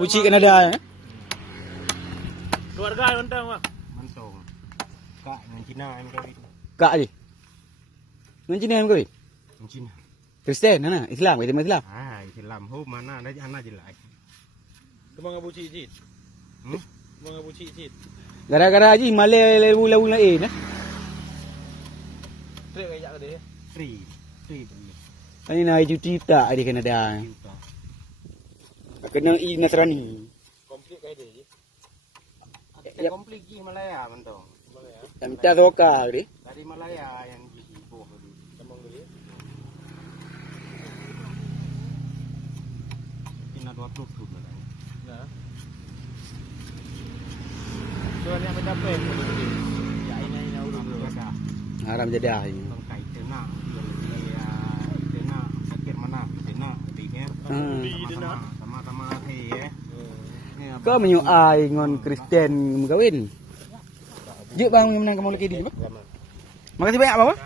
Bucik Kanada Keluarga mentang bang. Mentong. Kak dengan Cina yang kahwin. Kak je. Dengan Cina yang kahwin? Dengan Cina. Kristen mana? Islam, kita Islam. Islam. Ho mana ada anak je lah. Kemang abu cicit. Kemang abu cicit. Gara-gara je Malay lewu-lewu lain eh. Trek kayak dia. Free beli. Ini nak cuti tak di Kanada. Juta. Kena Nasrani. Komplit kayak dia je. Ada komplit di Malaya mentong. Malaya. Tak minta soka dia. Dari Malaya yang di Ipoh tadi. Kemang dia. Cina 20 lah. Nah. Soal yang mendapat. Ya ini udah Biasa. Haram jadah. Bangkai tenak. Tenak sakit mana? Tenak dia. Sama-sama ya. Kau menyuai ngon Kristen kahwin. Jep bang yang menang kamu lagi di. Makasih banyak Bapak.